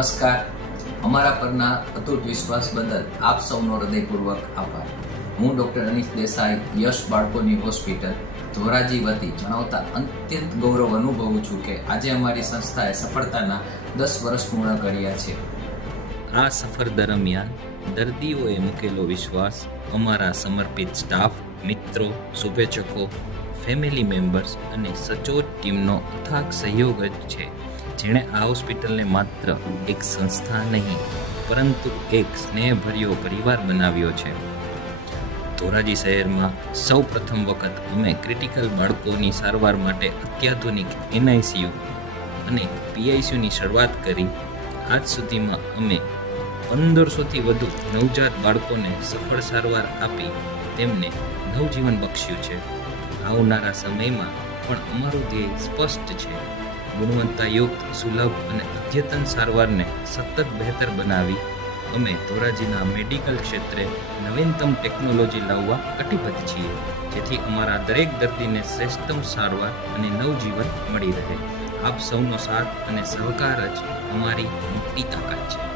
નમસ્કાર. અમારા પરના અતૂટ વિશ્વાસ બદલ આપ સૌનો હૃદયપૂર્વક આભાર. હું ડૉક્ટર અનીશ દેસાઈ યશ બાળકોની હોસ્પિટલ ધોરાજી વતી જણાવતા અત્યંત ગૌરવ અનુભવું છું કે આજે અમારી સંસ્થાએ સફળતાના 10 વર્ષ પૂર્ણ કર્યા છે. આ સફર દરમિયાન દર્દીઓએ મૂકેલો વિશ્વાસ અમારા સમર્પિત સ્ટાફ, મિત્રો, શુભેચ્છકો, ફેમિલી મેમ્બર્સ અને સચોટ ટીમનો અથાગ સહયોગ જ છે, જેણે આ હોસ્પિટલને માત્ર એક સંસ્થા નહીં પરંતુ એક સ્નેહભર્યો પરિવાર બનાવ્યો છે. ધોરાજી શહેરમાં સૌ પ્રથમ વખત અમે ક્રિટિકલ બાળકોની સારવાર માટે અત્યાધુનિક NICU અને PICUની શરૂઆત કરી. આજ સુધીમાં અમે 1500થી વધુ નવજાત બાળકોને સફળ સારવાર આપી તેમને નવજીવન બક્ષ્યું છે. આવનારા સમયમાં પણ અમારું ધ્યેય સ્પષ્ટ છે: ગુણવત્તાયુક્ત, સુલભ અને અદ્યતન સારવારને સતત બહેતર બનાવી અમે ધોરાજીના મેડિકલ ક્ષેત્રે નવીનતમ ટેકનોલોજી લાવવા કટિબદ્ધ છીએ, જેથી અમારા દરેક દર્દીને શ્રેષ્ઠતમ સારવાર અને નવજીવન મળી રહે. આપ સૌનો સાથ અને સહકાર જ અમારી મોટી તાકાત છે.